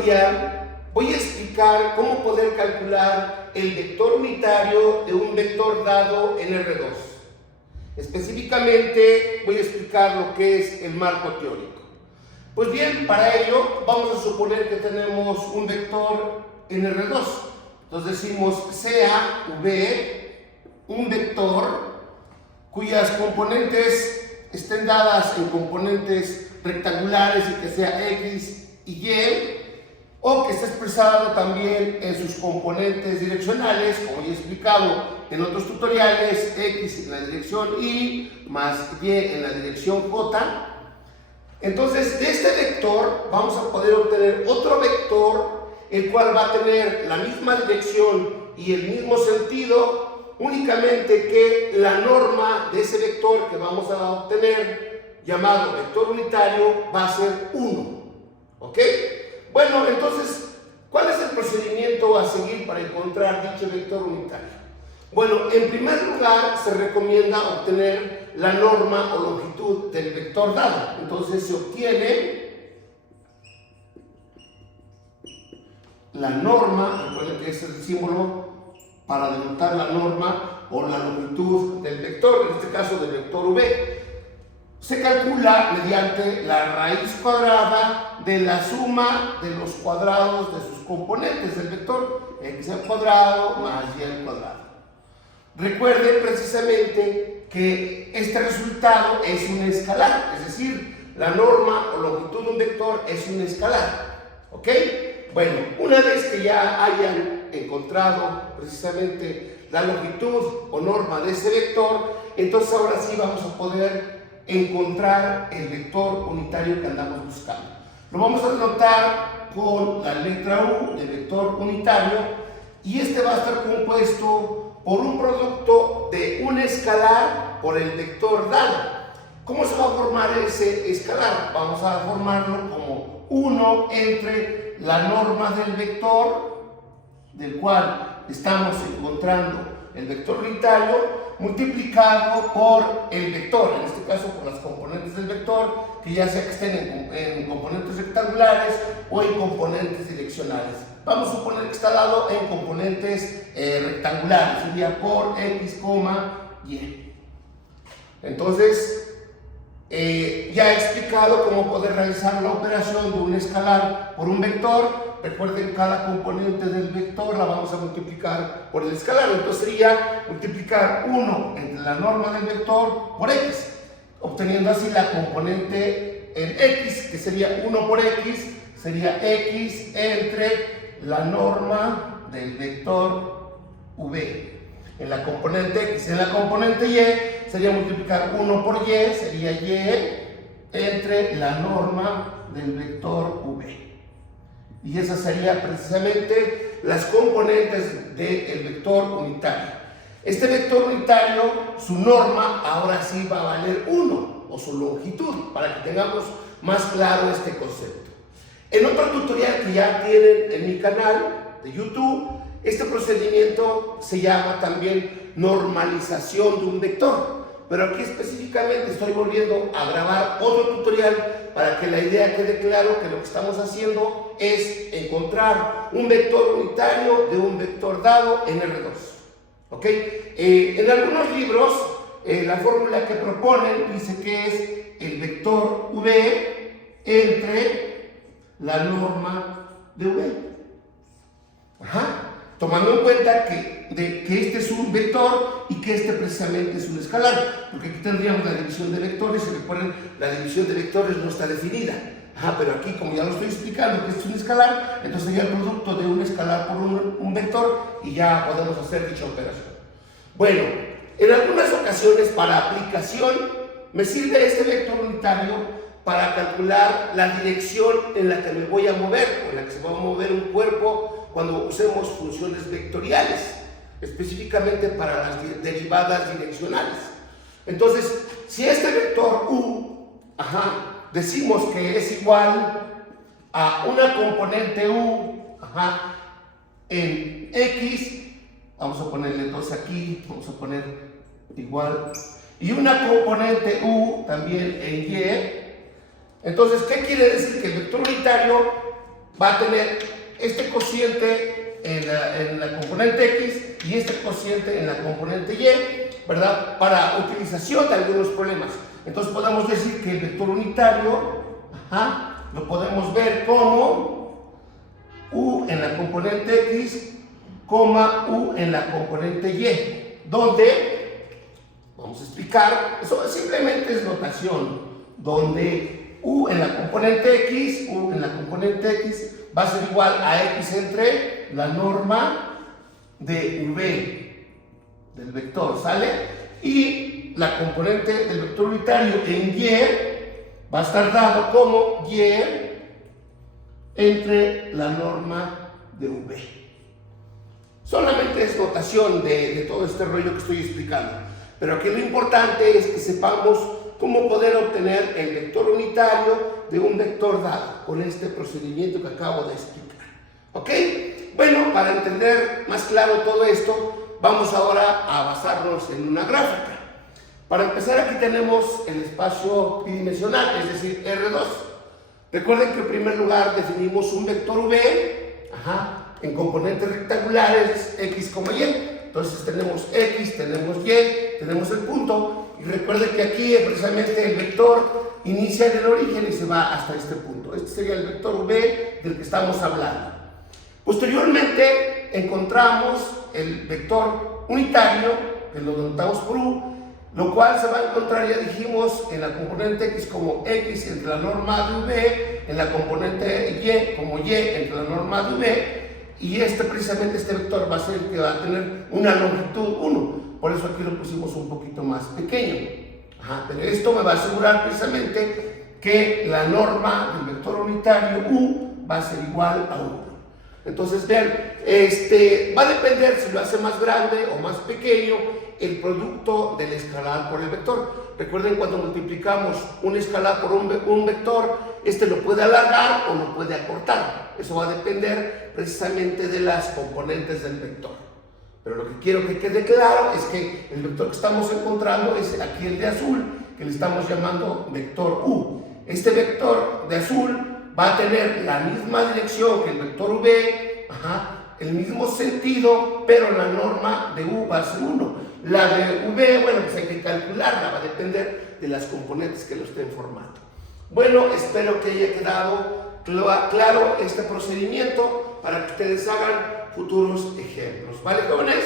tutorial voy a explicar cómo poder calcular el vector unitario de un vector dado en R2. Específicamente voy a explicar lo que es el marco teórico. Pues bien, para ello vamos a suponer que tenemos un vector en R2. Entonces decimos sea V un vector cuyas componentes estén dadas en componentes rectangulares y que sea X y Y, o que esté expresado también en sus componentes direccionales, como ya he explicado en otros tutoriales, X en la dirección Y más Y en la dirección J. Entonces, de este vector vamos a poder obtener otro vector, el cual va a tener la misma dirección y el mismo sentido, únicamente que la norma de ese vector que vamos a obtener, llamado vector unitario, va a ser 1. ¿Ok? Bueno, entonces, ¿cuál es el procedimiento a seguir para encontrar dicho vector unitario? Bueno, en primer lugar, se recomienda obtener la norma o longitud del vector dado. Entonces, se obtiene la norma, recuerden que ese es el símbolo para denotar la norma o la longitud del vector, en este caso del vector V. Se calcula mediante la raíz cuadrada de la suma de los cuadrados de sus componentes del vector, x al cuadrado más y al cuadrado. Recuerden precisamente que este resultado es un escalar, es decir, la norma o longitud de un vector es un escalar. ¿Ok? Bueno, una vez que ya hayan encontrado precisamente la longitud o norma de ese vector, entonces ahora sí vamos a poder encontrar el vector unitario que andamos buscando. Lo vamos a denotar con la letra U de vector unitario, y este va a estar compuesto por un producto de un escalar por el vector dado. ¿Cómo se va a formar ese escalar? Vamos a formarlo como 1 entre la norma del vector, del cual estamos encontrando el vector unitario, multiplicado por el vector, en este caso por las componentes del vector, que ya sea que estén en componentes rectangulares o en componentes direccionales. Vamos a suponer que está dado en componentes rectangulares, sería por X, Y. Entonces, ya he explicado cómo poder realizar la operación de un escalar por un vector. Recuerden, cada componente del vector la vamos a multiplicar por el escalar. Entonces sería multiplicar 1 entre la norma del vector por X, obteniendo así la componente en X, que sería 1 por X, sería X entre la norma del vector V. En la componente X, en la componente Y, sería multiplicar 1 por Y, sería Y entre la norma del vector V. Y esas serían precisamente las componentes del vector unitario. Este vector unitario, su norma ahora sí va a valer 1, o su longitud, para que tengamos más claro este concepto. En otro tutorial que ya tienen en mi canal de YouTube, este procedimiento se llama también normalización de un vector. Pero aquí específicamente estoy volviendo a grabar otro tutorial para que la idea quede claro que lo que estamos haciendo es encontrar un vector unitario de un vector dado en R2. ¿Ok? En algunos libros, la fórmula que proponen dice que es el vector V entre la norma de V. Ajá. Tomando en cuenta que este es un vector y que este precisamente es un escalar, porque aquí tendríamos la división de vectores, y recuerden, la división de vectores no está definida. Pero aquí, como ya lo estoy explicando, que este es un escalar, entonces sería el producto de un escalar por un vector, y ya podemos hacer dicha operación. Bueno, en algunas ocasiones para aplicación me sirve este vector unitario para calcular la dirección en la que me voy a mover, o en la que se va a mover un cuerpo cuando usemos funciones vectoriales, específicamente para las derivadas direccionales. Entonces, si este vector U, decimos que es igual a una componente U, en X, vamos a ponerle 2 aquí, vamos a poner igual, y una componente U también en Y. Entonces, ¿qué quiere decir? Que el vector unitario va a tener este cociente en la componente X y este cociente en la componente Y, ¿verdad? Para utilización de algunos problemas. Entonces podemos decir que el vector unitario, lo podemos ver como U en la componente X, U en la componente Y, donde, vamos a explicar, eso simplemente es notación, donde U en la componente X va a ser igual a X entre la norma de V del vector, ¿sale? Y la componente del vector unitario en Y va a estar dado como Y entre la norma de V. Solamente es notación de todo este rollo que estoy explicando. Pero aquí lo importante es que sepamos cómo poder obtener el vector unitario de un vector dado con este procedimiento que acabo de explicar. ¿Ok? Bueno, para entender más claro todo esto, vamos ahora a basarnos en una gráfica. Para empezar, aquí tenemos el espacio bidimensional, es decir, R2. Recuerden que en primer lugar definimos un vector V en componentes rectangulares X, Y. Entonces tenemos X, tenemos Y, tenemos el punto. Y recuerden que aquí precisamente el vector inicia en el origen y se va hasta este punto. Este sería el vector V del que estamos hablando. Posteriormente encontramos el vector unitario, que lo denotamos por U, lo cual se va a encontrar, ya dijimos, en la componente X como X entre la norma de V, en la componente Y como Y entre la norma de V, y precisamente este vector va a ser el que va a tener una longitud 1, por eso aquí lo pusimos un poquito más pequeño. Pero esto me va a asegurar precisamente que la norma del vector unitario U va a ser igual a 1. Entonces vean, va a depender si lo hace más grande o más pequeño el producto del escalar por el vector. Recuerden, cuando multiplicamos un escalar por un vector, lo puede alargar o lo puede acortar. Eso va a depender precisamente de las componentes del vector. Pero lo que quiero que quede claro es que el vector que estamos encontrando es aquí el de azul, que le estamos llamando vector U. Este vector de azul va a tener la misma dirección que el vector V, el mismo sentido, pero la norma de U va a ser 1. La de V, bueno, pues hay que calcularla, va a depender de las componentes que lo estén formando. Bueno, espero que haya quedado claro este procedimiento para que ustedes hagan futuros ejemplos. ¿Vale, jóvenes?